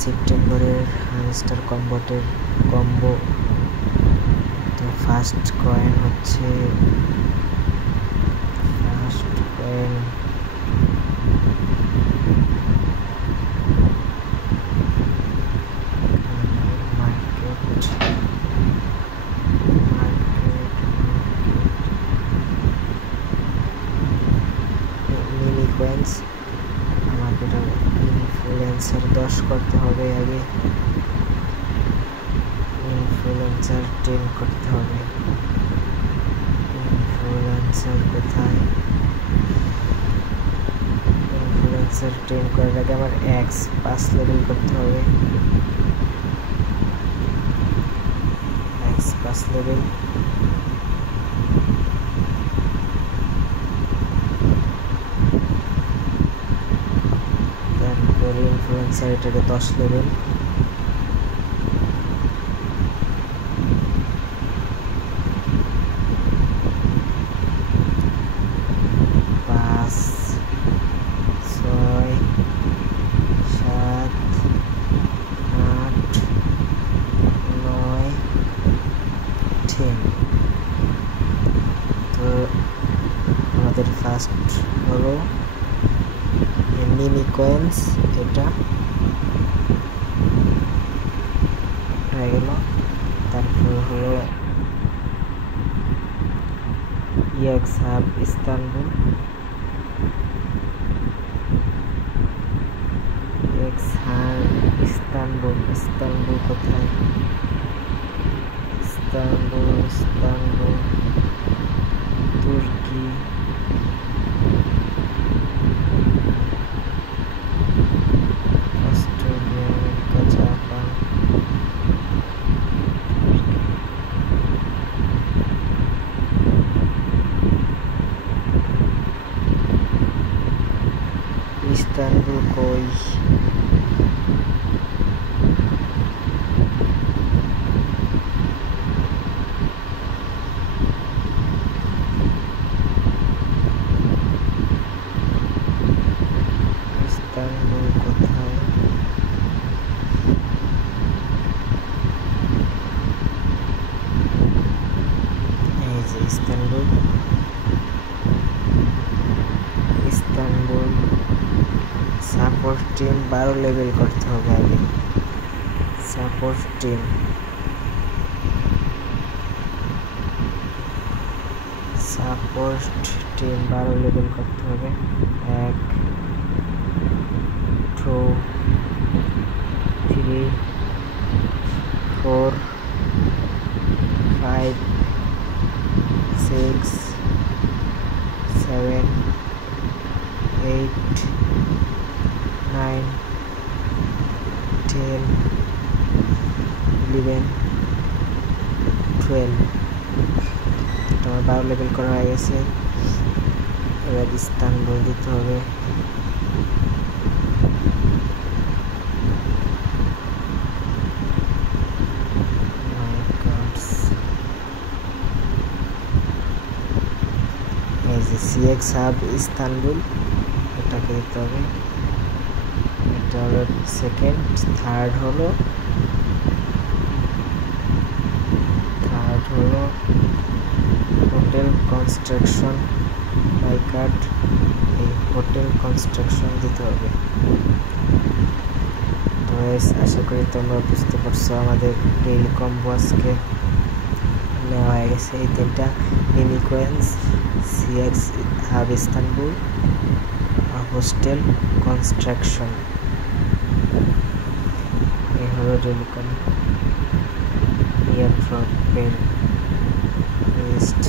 সেপ্টেম্বরের hamster কম্বোটের combo. তো first coin হচ্ছে মিনি কয়েন্স। আমাকে ইনফ্লুয়েন্সার 10 করতে হবে, আগে ইনফ্লুয়েন্সার 10 করতে হবে। ইনফ্লুয়েন্সার কোথায়? ইনফ্লুয়েন্সার 10 করার আগে আমার এক্স 5 লেভেল করতে হবে। X 5 level. তারপরে ইনফ্লুয়েন্সার এটাকে 10 লেভেল। তো আমাদের ফার্স্ট হলো মিনি কয়েন্স, এটা হয়ে গেল। তারপর হলো EX hub Istanbul. EX hub Istanbul. Istanbul কোথায়? ইস্তানবুল তুর্কি। Australia, America, Japan. ইস্তানবুল কই? ইস্তানবুল কোথায়? এই যে Istanbul. Istanbul support team 12 level করতে হবে আগে। Support team support team 12 level করতে হবে। 1 2 3 4 5 6 7 8 9 10 11 12। তোমার 12 লেভেল করা হয়ে গেছে। এবার ইস্তানবুল দিতে হবে। এই যে সিএক্স হাব ইস্তানবুল, এটাকে দিতে হবে। এটা হলো সেকেন্ড। থার্ড হলো হোটেল কনস্ট্রাকশন বাই কার্ড। এই হোটেল কনস্ট্রাকশন দিতে হবে। তো আশা করি তোমরা বুঝতে পারছো আমাদের ডেইলি কম্বো আজকে নেওয়া হয়ে গেছে। এই 3টা mini coins, CX hub Istanbul, hostel construction. এই হলো daily combo. Airdrop pen list.